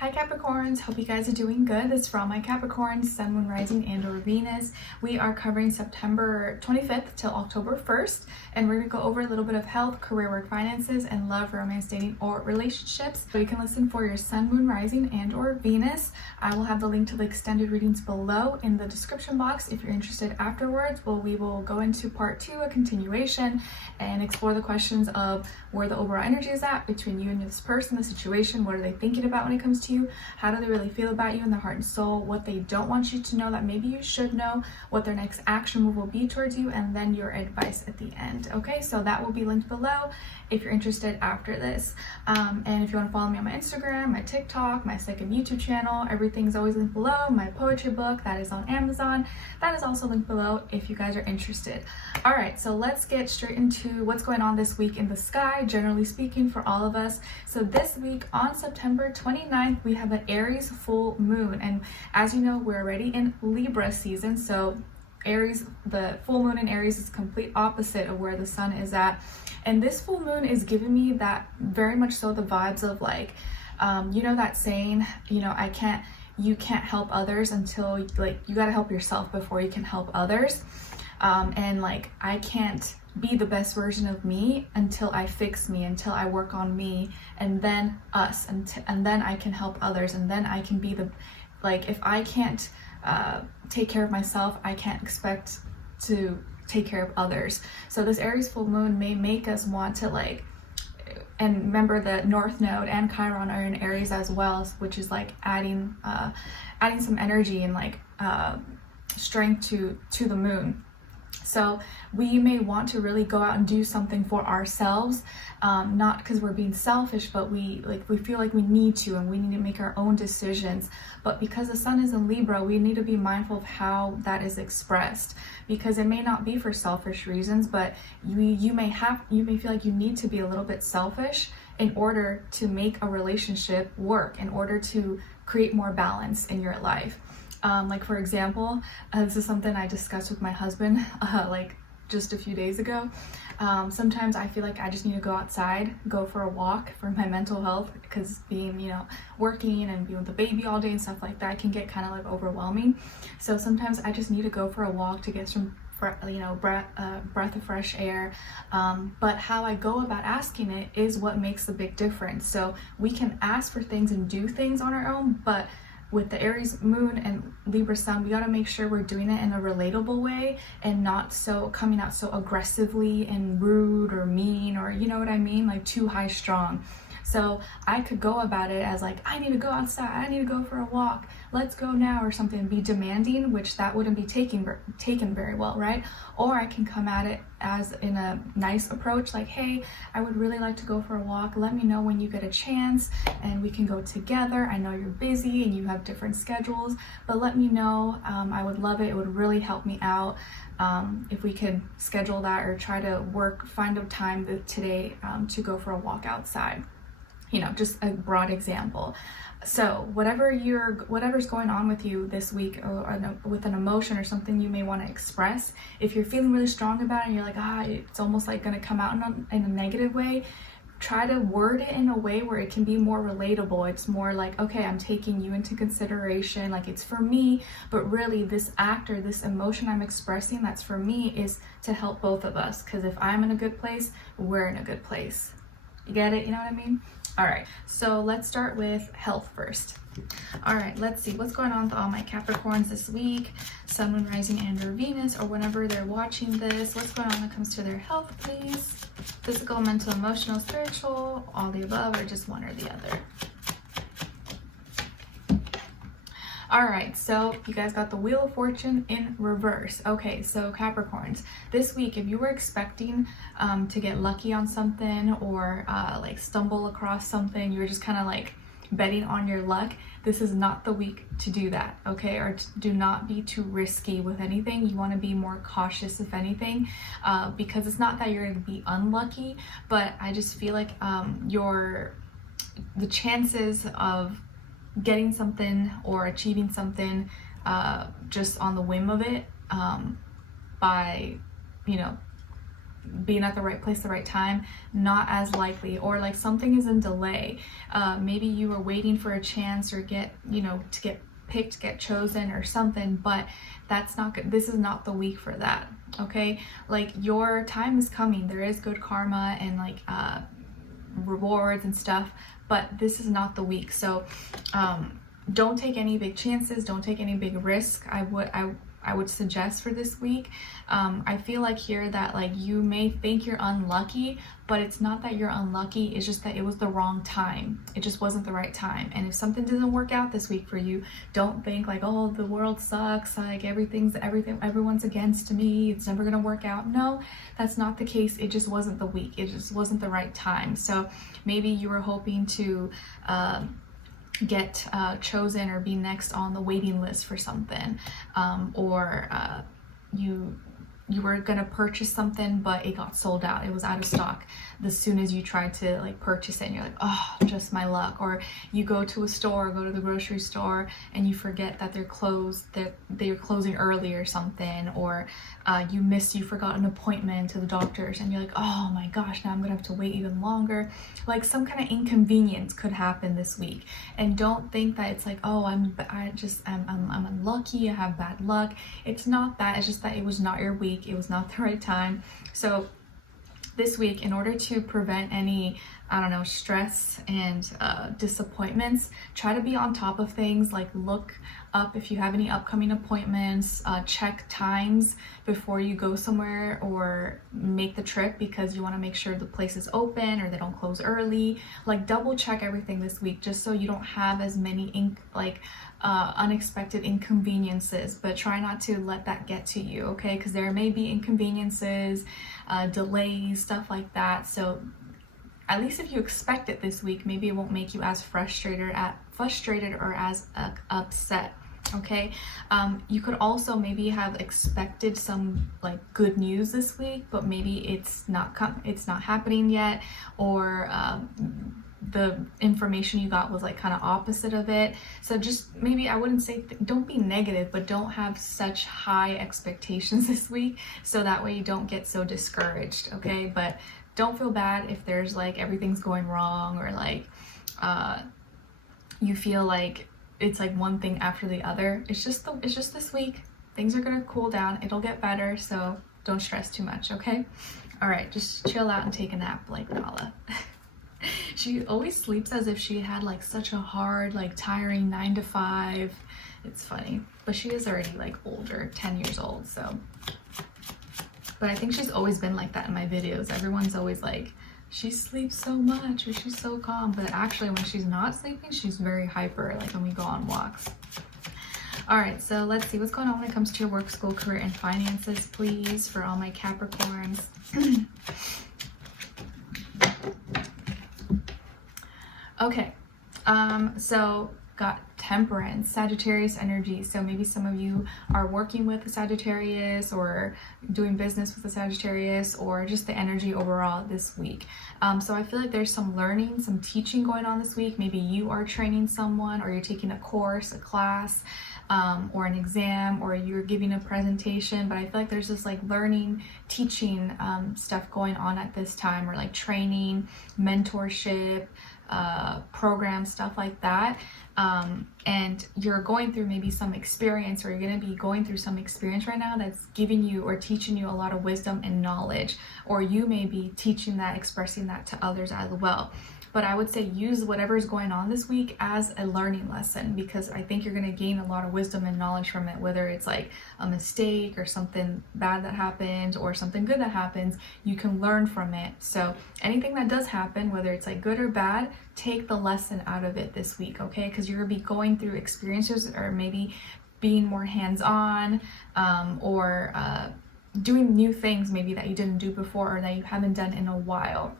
Hi Capricorns, hope you guys are doing good. This is for all my Capricorns, Sun, Moon, Rising, and or Venus. We are covering September 25th till October 1st, and we're going to go over a little bit of health, career, work, finances, and love, romance, dating, or relationships. So you can listen for your Sun, Moon, Rising, and or Venus. I will have the link to the extended readings below in the description box if you're interested afterwards. We will go into part 2, a continuation, and explore the questions of where the overall energy is at between you and this person, the situation. What are they thinking about when it comes to you? How do they really feel about you in their heart and soul? What they don't want you to know that maybe you should know, what their next action move will be towards you, and then your advice at the end. Okay, so that will be linked below if you're interested after this. And if you want to follow me on my Instagram, my TikTok, my second YouTube channel, everything's always linked below. My poetry book, that is on Amazon, that is also linked below if you guys are interested. All right, so let's get straight into what's going on this week in the sky, generally speaking, for all of us. So this week on September 29th, we have an Aries full moon, and as you know, we're already in Libra season. So Aries, the full moon in Aries is complete opposite of where the sun is at, and this full moon is giving me that very much so the vibes of like, you know that saying, you know, you can't help others until, like, you got to help yourself before you can help others. And like, I can't be the best version of me until I fix me, until I work on me, and then us, and then I can help others, and then I can be the, like, if I can't take care of myself, I can't expect to take care of others. So this Aries full moon may make us want to, like, and remember the North Node and Chiron are in Aries as well, which is like adding some energy and like strength to the moon. So we may want to really go out and do something for ourselves, not because we're being selfish, but we feel like we need to, and we need to make our own decisions. But because the sun is in Libra, we need to be mindful of how that is expressed, because it may not be for selfish reasons, but you may feel like you need to be a little bit selfish in order to make a relationship work, in order to create more balance in your life. Like for example, this is something I discussed with my husband like just a few days ago. Sometimes I feel like I just need to go outside, go for a walk for my mental health, because being, you know, working and being with the baby all day and stuff like that can get kind of like overwhelming. So sometimes I just need to go for a walk to get some breath of fresh air. But how I go about asking it is what makes the big difference. So we can ask for things and do things on our own, but with the Aries moon and Libra sun, we got to make sure we're doing it in a relatable way and not so coming out so aggressively and rude or mean, or, you know what I mean, like too high strong. So I could go about it as like, I need to go outside, I need to go for a walk, let's go now, or something, and be demanding, which that wouldn't be taken very well, right? Or I can come at it as in a nice approach, like, hey, I would really like to go for a walk, let me know when you get a chance and we can go together. I know you're busy and you have different schedules, but let me know. I would love it. It would really help me out if we could schedule that, or try to find a time today to go for a walk outside. You know, just a broad example. So whatever's going on with you this week, or with an emotion or something you may want to express, if you're feeling really strong about it and you're like, it's almost like going to come out in a negative way, try to word it in a way where it can be more relatable. It's more like, okay, I'm taking you into consideration, like it's for me, but really this act or this emotion I'm expressing that's for me is to help both of us, because if I'm in a good place, we're in a good place. You get it? You know what I mean? All right, so let's start with health first. All right, let's see what's going on with all my Capricorns this week, Sun, Moon, Rising, and or Venus, or whenever they're watching this. What's going on when it comes to their health, please? Physical, mental, emotional, spiritual, all the above, or just one or the other. All right, so you guys got the Wheel of Fortune in reverse. Okay, so Capricorns, this week, if you were expecting to get lucky on something, or like stumble across something, you were just kind of like betting on your luck, this is not the week to do that, okay? Or do not be too risky with anything. You want to be more cautious, if anything, because it's not that you're going to be unlucky, but I just feel like the chances of getting something or achieving something just on the whim of it, by, you know, being at the right place, the right time, not as likely. Or like something is in delay. Maybe you were waiting for a chance or to get picked, get chosen or something, but that's not good. This is not the week for that. Okay, like your time is coming. There is good karma and like rewards and stuff, but this is not the week. So don't take any big chances, don't take any big risk. I would suggest for this week. I feel like here that like you may think you're unlucky, but it's not that you're unlucky, it's just that it was the wrong time. It just wasn't the right time. And if something doesn't work out this week for you, don't think like, oh, the world sucks, like everyone's against me, it's never gonna work out. No, that's not the case. It just wasn't the week. It just wasn't the right time. So maybe you were hoping to get chosen or be next on the waiting list for something, or you were gonna purchase something but it got sold out, it was out of stock as soon as you tried to like purchase it, and you're like, oh, just my luck. Or you go to a store, go to the grocery store, and you forget that they're closed, that they're closing early or something. Or you forgot an appointment to the doctors, and you're like, oh my gosh, now I'm gonna have to wait even longer. Like some kind of inconvenience could happen this week, and don't think that it's like, oh, I'm unlucky, I have bad luck. It's not that. It's just that it was not your week, it was not the right time. So this week, in order to prevent any, stress and disappointments, try to be on top of things. Like look up if you have any upcoming appointments, check times before you go somewhere or make the trip, because you want to make sure the place is open or they don't close early. Like double check everything this week, just so you don't have as many unexpected inconveniences. But try not to let that get to you, okay? Because there may be inconveniences, delays, stuff like that. So at least if you expect it this week, maybe it won't make you as frustrated or as upset. Okay, you could also maybe have expected some like good news this week, but maybe it's not happening yet, or the information you got was like kind of opposite of it. So just maybe, I wouldn't say don't be negative, but don't have such high expectations this week, so that way you don't get so discouraged. Okay, but don't feel bad if there's like everything's going wrong, or like you feel like it's like one thing after the other. It's just this week. Things are gonna cool down, it'll get better, so don't stress too much. Okay, all right, just chill out and take a nap like Nala. She always sleeps as if she had like such a hard, like tiring 9 to 5. It's funny, but she is already like older, 10 years old. So, but I think she's always been like that in my videos. Everyone's always like, she sleeps so much, or she's so calm. But actually when she's not sleeping, she's very hyper, like when we go on walks. All right, so let's see what's going on when it comes to your work, school, career, and finances, please, for all my Capricorns. Okay, so got Temperance, Sagittarius energy. So maybe some of you are working with a Sagittarius, or doing business with a Sagittarius, or just the energy overall this week. So I feel like there's some learning, some teaching going on this week. Maybe you are training someone, or you're taking a course, a class, or an exam, or you're giving a presentation. But I feel like there's this like learning, teaching stuff going on at this time, or like training, mentorship, program, stuff like that. And you're going through maybe some experience, or you're going to be going through some experience right now that's giving you or teaching you a lot of wisdom and knowledge, or you may be teaching that, expressing that to others as well. But I would say use whatever is going on this week as a learning lesson, because I think you're going to gain a lot of wisdom and knowledge from it, whether it's like a mistake or something bad that happens or something good that happens. You can learn from it. So anything that does happen, whether it's like good or bad, take the lesson out of it this week, okay? Because you're going to be going through experiences, or maybe being more hands-on, or doing new things maybe that you didn't do before, or that you haven't done in a while.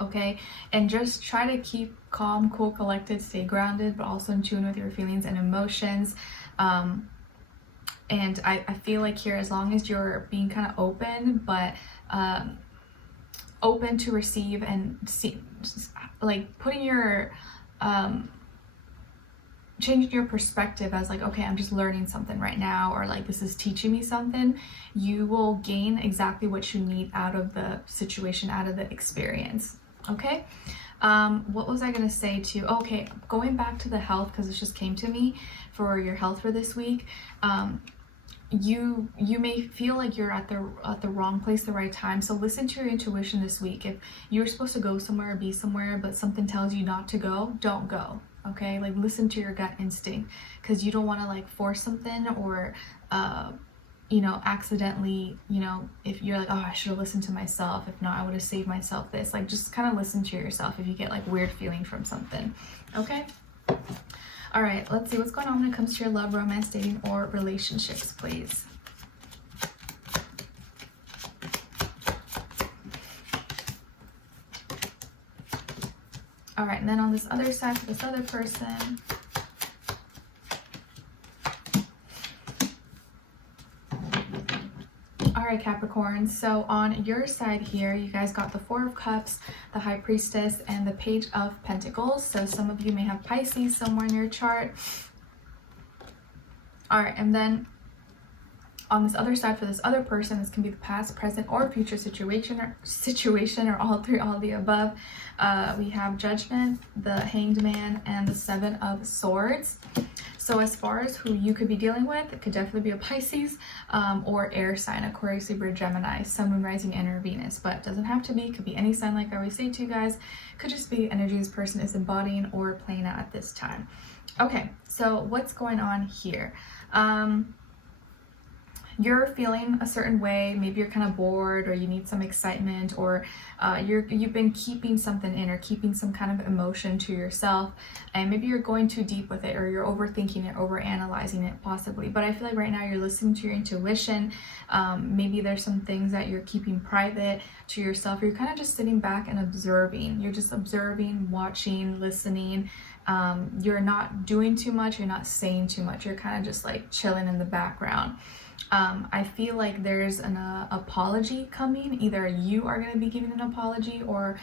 Okay, and just try to keep calm, cool, collected, stay grounded, but also in tune with your feelings and emotions. And I feel like here, as long as you're being kind of open, but open to receive and see, like putting your changing your perspective as like, okay, I'm just learning something right now, or like this is teaching me something, you will gain exactly what you need out of the situation, out of the experience. Okay. What was I going to say to you? Okay, going back to the health, because this just came to me for your health for this week. You may feel like you're at the wrong place, the right time. So listen to your intuition this week. If you're supposed to go somewhere or be somewhere, but something tells you not to go, don't go. Okay, like listen to your gut instinct, because you don't want to like force something, or accidentally, if you're like, oh, I should have listened to myself, if not I would have saved myself this. Like, just kind of listen to yourself if you get like weird feeling from something. Okay. All right, let's see what's going on when it comes to your love, romance, dating, or relationships, please. All right, and then on this other side for this other person. All right, Capricorn, so on your side here, you guys got the Four of Cups, the High Priestess, and the Page of Pentacles. So some of you may have Pisces somewhere in your chart. All right, and then on this other side for this other person, this can be the past, present, or future situation, or all three, all the above. We have Judgment, the Hanged Man, and the Seven of Swords. So as far as who you could be dealing with, it could definitely be a Pisces or air sign, Aquarius, Libra, Gemini, Sun, Moon, Rising, and Venus. But it doesn't have to be. It could be any sign, like I always say to you guys. It could just be energy this person is embodying or playing out at this time. Okay, so what's going on here? You're feeling a certain way. Maybe you're kind of bored, or you need some excitement, or you've been keeping something in, or keeping some kind of emotion to yourself, and maybe you're going too deep with it, or you're overthinking it, overanalyzing it possibly. But I feel like right now you're listening to your intuition. Maybe there's some things that you're keeping private to yourself. You're kind of just sitting back and observing. You're just observing, watching, listening. You're not doing too much. You're not saying too much. You're kind of just like chilling in the background. I feel like there's an apology coming. Either you are going to be giving an apology, or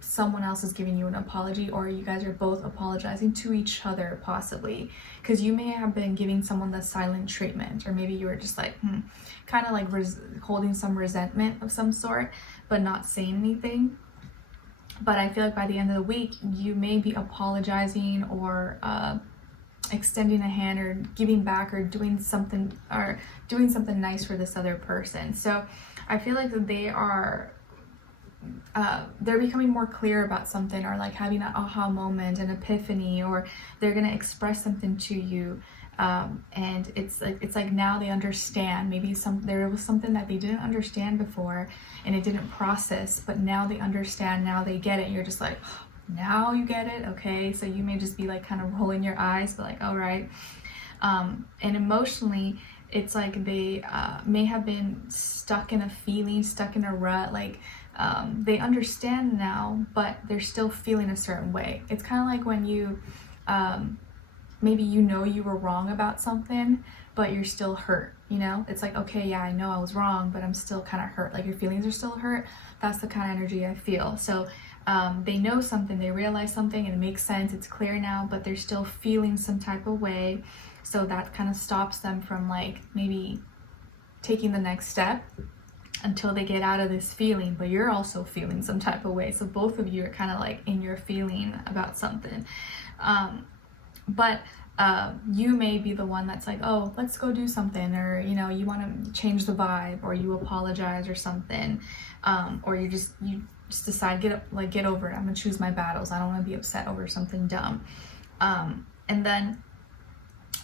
someone else is giving you an apology, or you guys are both apologizing to each other possibly, because you may have been giving someone the silent treatment, or maybe you were just like kind of like holding some resentment of some sort but not saying anything. But I feel like by the end of the week you may be apologizing, or extending a hand, or giving back, or doing something nice for this other person. So I feel like they're becoming more clear about something, or like having an aha moment, an epiphany, or they're going to express something to you, and it's like now they understand. Maybe there was something that they didn't understand before and it didn't process, but now they understand, now they get it. You're just like, oh, now you get it. Okay, so you may just be like kind of rolling your eyes, but like, all right. And emotionally, it's like they may have been stuck in a feeling, stuck in a rut, like they understand now, but they're still feeling a certain way. It's kind of like when you maybe you were wrong about something, but you're still hurt, it's like, okay, yeah, I know I was wrong, but I'm still kind of hurt. Like your feelings are still hurt. That's the kind of energy I feel. So they know something, they realize something, and it makes sense, it's clear now, but they're still feeling some type of way. So that kind of stops them from like maybe taking the next step until they get out of this feeling. But you're also feeling some type of way, so both of you are kind of like in your feeling about something. But you may be the one that's like, oh, let's go do something, or you want to change the vibe, or you apologize or something, or you just decide, get over it. I'm gonna choose my battles. I don't want to be upset over something dumb. And then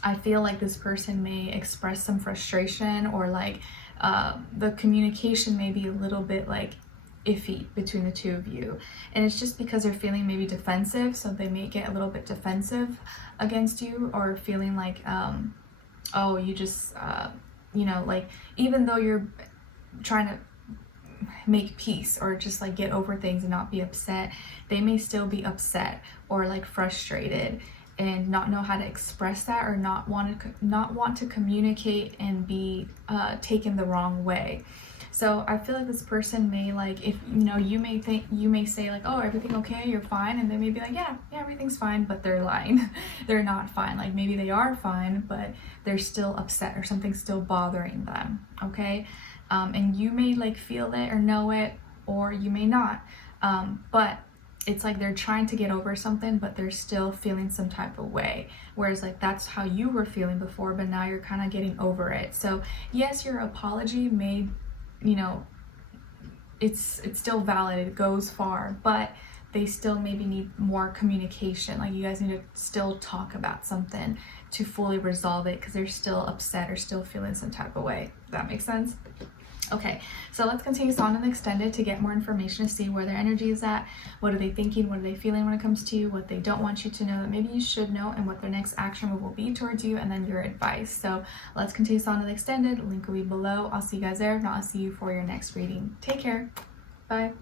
I feel like this person may express some frustration, or like the communication may be a little bit like iffy between the two of you, and it's just because they're feeling maybe defensive, so they may get a little bit defensive against you, or feeling like oh, you just like, even though you're trying to make peace, or just like get over things and not be upset, they may still be upset or like frustrated, and not know how to express that, or not want to communicate, and be taken the wrong way. So I feel like this person may, like, if you know, you may say like, oh, everything okay, you're fine, and they may be like, yeah, everything's fine, but they're lying. They're not fine. Like, maybe they are fine, but they're still upset or something's still bothering them. Okay. And you may like feel it or know it, or you may not, but it's like they're trying to get over something, but they're still feeling some type of way. Whereas like that's how you were feeling before, but now you're kind of getting over it. So yes, your apology may, you know, it's still valid, it goes far, but they still maybe need more communication. Like, you guys need to still talk about something to fully resolve it, because they're still upset or still feeling some type of way. Does that make sense? Okay, so let's continue on in the extended to get more information, to see where their energy is at, what are they thinking, what are they feeling when it comes to you, what they don't want you to know that maybe you should know, and what their next action move will be towards you, and then your advice. So let's continue on in the extended. Link will be below. I'll see you guys there. If not, I'll see you for your next reading. Take care. Bye.